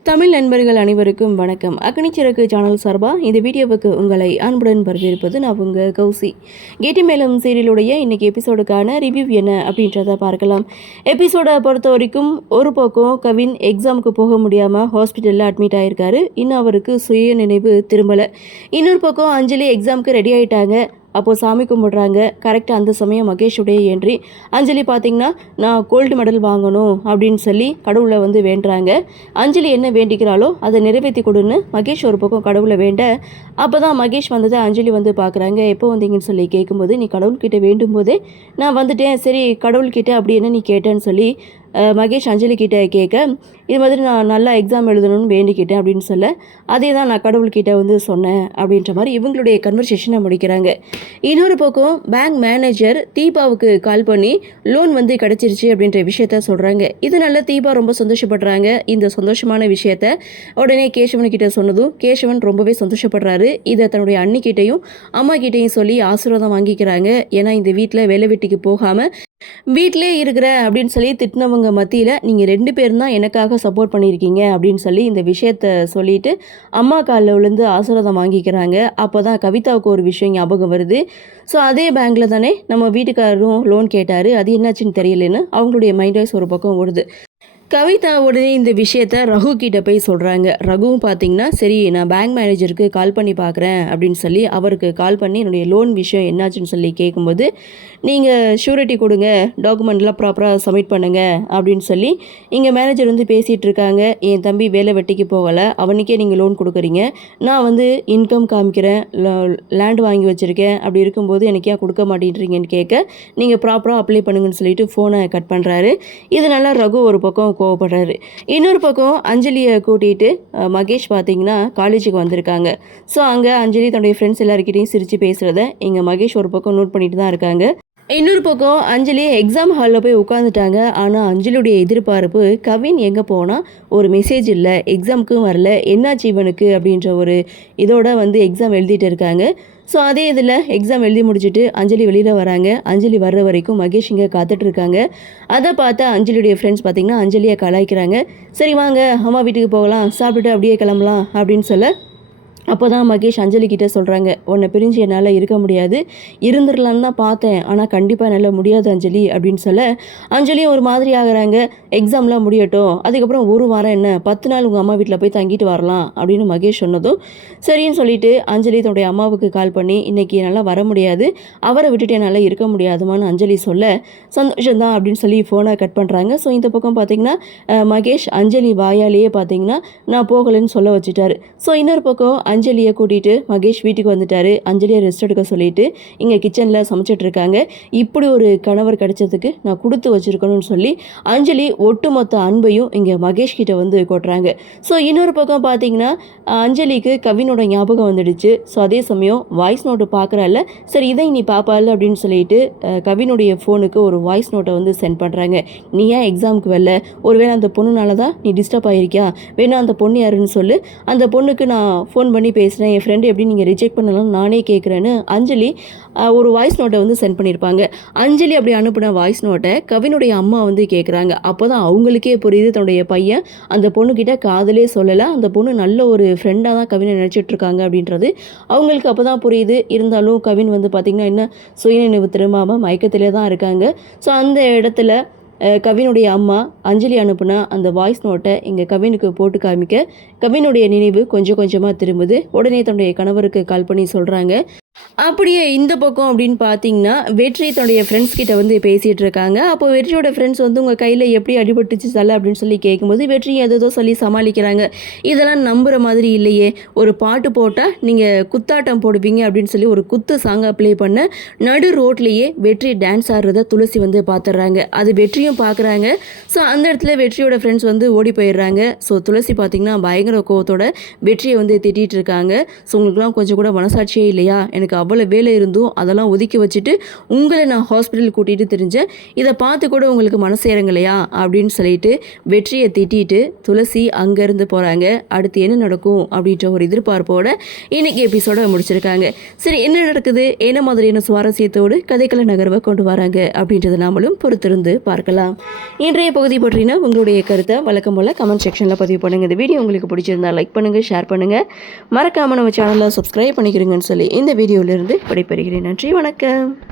தமிழ் நண்பர்கள் அனைவருக்கும் வணக்கம். அக்னிச்சிறகு சேனல் சார்பாக இந்த வீடியோவுக்கு உங்களை அன்புடன் வரவேற்பது நான் உங்கள் கௌசி. கேட்டி மேலும் சீரியலுடைய இன்றைக்கி எபிசோடுக்கான ரிவ்யூ என்ன அப்படின்றத பார்க்கலாம். எபிசோடை பொறுத்த வரைக்கும் ஒரு பக்கம் கவின் எக்ஸாமுக்கு போக முடியாமல் ஹாஸ்பிட்டலில் அட்மிட் ஆகியிருக்காரு. இன்னும் அவருக்கு சுய நினைவு திரும்பலை. இன்னொரு பக்கம் அஞ்சலி எக்ஸாமுக்கு ரெடி ஆகிட்டாங்க. அப்போது சாமி கும்பிட்றாங்க. கரெக்டாக அந்த சமயம் மகேஷுடைய என்ட்ரி. அஞ்சலி பார்த்திங்கன்னா நான் கோல்டு மெடல் வாங்கணும் அப்படின்னு சொல்லி கடவுளை வேண்டுறாங்க. அஞ்சலி என்ன வேண்டிக்கிறாளோ அதை நிறைவேற்றி கொடுன்னு மகேஷ் ஒரு பக்கம் கடவுளை வேண்ட, அப்போ தான் மகேஷ் வந்ததை அஞ்சலி பார்க்குறாங்க. எப்போ வந்தீங்கன்னு சொல்லி கேட்கும்போது, நீ கடவுள்கிட்ட வேண்டும் போதே நான் வந்துட்டேன், சரி கடவுள்கிட்ட அப்படி என்ன நீ கேட்டேன்னு சொல்லி மகேஷ் அஞ்சலி கிட்டே கேட்க, இது மாதிரி நான் நல்லா எக்ஸாம் எழுதணும்னு வேண்டிக்கிட்டேன் அப்படின்னு சொல்ல, அதே தான் நான் கடவுள்கிட்ட சொன்னேன் அப்படின்ற மாதிரி இவங்களுடைய கன்வர்சேஷனை முடிக்கிறாங்க. இன்னொரு பக்கம் பேங்க் மேனேஜர் தீபாவுக்கு கால் பண்ணி லோன் கிடச்சிருச்சு அப்படின்ற விஷயத்த சொல்கிறாங்க. இதனால தீபா ரொம்ப சந்தோஷப்படுறாங்க. இந்த சந்தோஷமான விஷயத்த உடனே கேசவன்கிட்ட சொன்னதும் கேசவன் ரொம்பவே சந்தோஷப்படுறாரு. இதை தன்னுடைய அண்ணிக்கிட்டையும் அம்மா கிட்டையும் சொல்லி ஆசீர்வாதம் வாங்கிக்கிறாங்க. ஏன்னா இந்த வீட்டில் வேலை வெட்டிக்கு போகாமல் வீட்டிலே இருக்கிற அப்படின்னு சொல்லி திட்டினவங்க மத்தியில் நீங்கள் 2 பேரும் தான் எனக்காக சப்போர்ட் பண்ணியிருக்கீங்க அப்படின்னு சொல்லி இந்த விஷயத்த சொல்லிட்டு அம்மா காலில் விழுந்து ஆசீர்வாதம் வாங்கிக்கிறாங்க. அப்போ தான் கவிதாவுக்கு ஒரு விஷயம் ஞாபகம் வருது. ஸோ அதே பேங்க்கில் தானே நம்ம வீட்டுக்காரரும் லோன் கேட்டார், அது என்னாச்சுன்னு தெரியலன்னு அவங்களுடைய மைண்ட் வாய்ஸ் ஒரு பக்கம் ஓடுது. கவிதா உடனே இந்த விஷயத்த ரகு கிட்ட போய் சொல்கிறாங்க. ரகுவும் பார்த்தீங்கன்னா சரி நான் பேங்க் மேனேஜருக்கு கால் பண்ணி பார்க்குறேன் அப்படின்னு சொல்லி அவருக்கு கால் பண்ணி என்னுடைய லோன் விஷயம் என்னாச்சுன்னு சொல்லி கேட்கும்போது, நீங்கள் ஷூரிட்டி கொடுங்க, டாக்குமெண்ட்லாம் ப்ராப்பராக சப்மிட் பண்ணுங்கள் அப்படின்னு சொல்லி இங்கே மேனேஜர் பேசிகிட்டு இருக்காங்க. என் தம்பி வேலை வெட்டிக்கு போகலை, அவனுக்கே நீங்கள் லோன் கொடுக்குறீங்க, நான் இன்கம் காமிக்கிறேன், லேண்ட் வாங்கி வச்சுருக்கேன், அப்படி இருக்கும்போது எனக்கு ஏன் கொடுக்க மாட்டேன்றீங்கன்னு கேட்க, நீங்கள் ப்ராப்பராக அப்ளை பண்ணுங்கன்னு சொல்லிட்டு ஃபோனை கட் பண்ணுறாரு. இதனால ரகு ஒரு பக்கம் கோவப்படுறாரு. இன்னொரு பக்கம் அஞ்சலியை கூட்டிகிட்டு மகேஷ் பார்த்தீங்கன்னா காலேஜுக்கு வந்திருக்காங்க. ஸோ அங்கே அஞ்சலி தன்னுடைய ஃப்ரெண்ட்ஸ் எல்லாருக்கிட்டையும் சிரித்து பேசுகிறத இங்கே மகேஷ் ஒரு பக்கம் நோட் பண்ணிட்டு தான் இருக்காங்க. இன்னொரு பக்கம் அஞ்சலி எக்ஸாம் ஹாலில் போய் உட்காந்துட்டாங்க. ஆனால் அஞ்சலியுடைய எதிர்பார்ப்பு கவின் எங்கே போனால் ஒரு மெசேஜ் இல்லை, எக்ஸாமுக்கும் வரல, என்னாச்சு இவனுக்கு அப்படின்ற ஒரு இதோட எக்ஸாம் எழுதிட்டு இருக்காங்க. ஸோ அதே இதில் எக்ஸாம் எழுதி முடிச்சுட்டு அஞ்சலி வெளியில் வராங்க. அஞ்சலி வர்ற வரைக்கும் மகேஷ் இங்கே காத்துட்ருக்காங்க. அதை பார்த்தா அஞ்சலியுடைய ஃப்ரெண்ட்ஸ் பார்த்திங்கன்னா அஞ்சலியை கலாய்க்கிறாங்க. சரி வாங்க அம்மா வீட்டுக்கு போகலாம், சாப்பிட்டுட்டு அப்படியே கிளம்பலாம் அப்படின்னு சொல்ல, அப்போ தான் மகேஷ் அஞ்சலி கிட்டே சொல்கிறாங்க, உன்னை பிரிஞ்சு என்னால் இருக்க முடியாது, இருந்துடலான்னு தான் பார்த்தேன், ஆனால் கண்டிப்பாக என்னால் முடியாது அஞ்சலி அப்படின்னு சொல்ல, அஞ்சலியும் ஒரு மாதிரி ஆகிறாங்க. எக்ஸாம்லாம் முடியட்டும், அதுக்கப்புறம் ஒரு வாரம் என்ன 10 நாள் உங்கள் அம்மா வீட்டில் போய் தங்கிட்டு வரலாம் அப்படின்னு மகேஷ் சொன்னதும் சரின்னு சொல்லிட்டு அஞ்சலி தன்னுடைய அம்மாவுக்கு கால் பண்ணி இன்றைக்கி என்னால் வர முடியாது, அவரை விட்டுட்டு என்னால் இருக்க முடியாதுமான்னு அஞ்சலி சொல்ல, சந்தோஷம்தான் அப்படின்னு சொல்லி ஃபோனை கட் பண்ணுறாங்க. ஸோ இந்த பக்கம் பார்த்திங்கன்னா மகேஷ் அஞ்சலி வாயாலேயே பார்த்திங்கன்னா நான் போகலைன்னு சொல்ல வச்சுட்டாரு. ஸோ இன்னொரு பக்கம் அஞ்சலியை கூட்டிகிட்டு மகேஷ் வீட்டுக்கு வந்துட்டார். அஞ்சலியை ரெஸ்ட் எடுக்க சொல்லிவிட்டு இங்கே கிச்சனில் சமைச்சிட்ருக்காங்க. இப்படி ஒரு கணவர் கிடைச்சதுக்கு நான் கொடுத்து வச்சுருக்கணும்னு சொல்லி அஞ்சலி ஒட்டுமொத்த அன்பையும் இங்கே மகேஷ் கிட்ட கொட்டுறாங்க. ஸோ இன்னொரு பக்கம் பார்த்தீங்கன்னா அஞ்சலிக்கு கவினோட ஞாபகம் வந்துடுச்சு. ஸோ அதே சமயம் வாய்ஸ் நோட்டு பார்க்குறால, சரி இதை நீ பார்ப்பாள் அப்படின்னு சொல்லிட்டு கவினுடைய ஃபோனுக்கு ஒரு வாய்ஸ் நோட்டை சென்ட் பண்ணுறாங்க. நீ ஏன் எக்ஸாமுக்கு வரல, ஒருவேளை அந்த பொண்ணுனால தான் நீ டிஸ்டர்ப் ஆகிருக்கியா, வேணா அந்த பொண்ணு யாருன்னு சொல்லு, அந்த பொண்ணுக்கு நான் ஃபோன் பண்ணி பேசுகிறேன், என் ஃப்ரெண்டு எப்படி நீங்கள் ரிஜெக்ட் பண்ணலாம் நானே கேட்குறேன்னு அஞ்சலி ஒரு வாய்ஸ் நோட்டை சென்ட் பண்ணியிருப்பாங்க. அஞ்சலி அப்படி அனுப்பின வாய்ஸ் நோட்டை கவினுடைய அம்மா கேட்குறாங்க. அப்போ தான் அவங்களுக்கே புரியுது தன்னுடைய பையன் அந்த பொண்ணுக்கிட்ட காதலே சொல்லலை, அந்த பொண்ணு நல்ல ஒரு ஃப்ரெண்டாக தான் கவினை நினச்சிட்ருக்காங்க அப்படின்றது அவங்களுக்கு அப்போ தான் புரியுது. இருந்தாலும் கவின் பார்த்திங்கன்னா என்ன சுயநினைவு திரும்பாமல் மயக்கத்திலே தான் இருக்காங்க. ஸோ அந்த இடத்துல கவினுடைய அம்மா அஞ்சலி அனுப்புனா அந்த வாய்ஸ் நோட்டை இங்கே கவினுக்கு போட்டு காமிக்க கவினுடைய நினைவு கொஞ்சம் கொஞ்சமாக திரும்புது. உடனே தன்னுடைய கணவருக்கு கால் பண்ணி சொல்கிறாங்க. அப்படியே இந்த பக்கம் அப்படின்னு பார்த்தீங்கன்னா வெற்றி தன்னுடைய ஃப்ரெண்ட்ஸ் கிட்ட பேசிகிட்டு இருக்காங்க. அப்போ வெற்றியோட ஃப்ரெண்ட்ஸ் உங்கள் கையில் எப்படி அடிபட்டுச்சு தலை அப்படின்னு சொல்லி கேட்கும்போது வெற்றி ஏதோ சொல்லி சமாளிக்கிறாங்க. இதெல்லாம் நம்புகிற மாதிரி இல்லையே, ஒரு பாட்டு போட்டால் நீங்கள் குத்தாட்டம் போடுவீங்க அப்படின்னு சொல்லி ஒரு குத்து சாங்கை ப்ளே பண்ண நடு ரோட்லேயே வெற்றி டான்ஸ் ஆடுறத துளசி பார்த்துடுறாங்க. அது வெற்றியும் பார்க்குறாங்க. ஸோ அந்த இடத்துல வெற்றியோட ஃப்ரெண்ட்ஸ் ஓடி போயிடுறாங்க. ஸோ துளசி பார்த்திங்கன்னா பயங்கர கோவத்தோட வெற்றியை திட்டிகிட்டு இருக்காங்க. ஸோ உங்களுக்குலாம் கொஞ்சம் கூட மனசாட்சியே இல்லையா, எனக்கு அவ்வளோ வேலை இருந்தும் அதெல்லாம் ஒதுக்கி வச்சுட்டு உங்களை நான் ஹாஸ்பிட்டல் கூட்டிகிட்டு தெரிஞ்சேன். இதை பார்த்து கூட உங்களுக்கு மனசு இறங்கலையா அப்படின்னு சொல்லிட்டு வெற்றியை திட்டிட்டு துளசி அங்கேருந்து போகிறாங்க. அடுத்து என்ன நடக்கும் அப்படின்ற ஒரு எதிர்பார்ப்போட இன்னைக்கு எபிசோட முடிச்சிருக்காங்க. சரி, என்ன நடக்குது, என்ன மாதிரியான சுவாரஸ்யத்தோடு கதைக்கள நகர்வை கொண்டு வராங்க அப்படின்றத நாமளும் பொறுத்திருந்து பார்க்கலாம். இன்றைய பகுதி பற்றின உங்களுடைய கருத்தை வழக்கம் போல் கமெண்ட் செக்ஷனில் பதிவு பண்ணுங்கள். இந்த வீடியோ உங்களுக்கு பிடிச்சிருந்தா லைக் பண்ணுங்கள், ஷேர் பண்ணுங்கள், மறக்காமல் நம்ம சேனலை சப்ஸ்கிரைப் பண்ணிக்கிறீங்கன்னு சொல்லி இந்த வீடியோவிலிருந்து விடைபெறுகிறேன். நன்றி, வணக்கம்.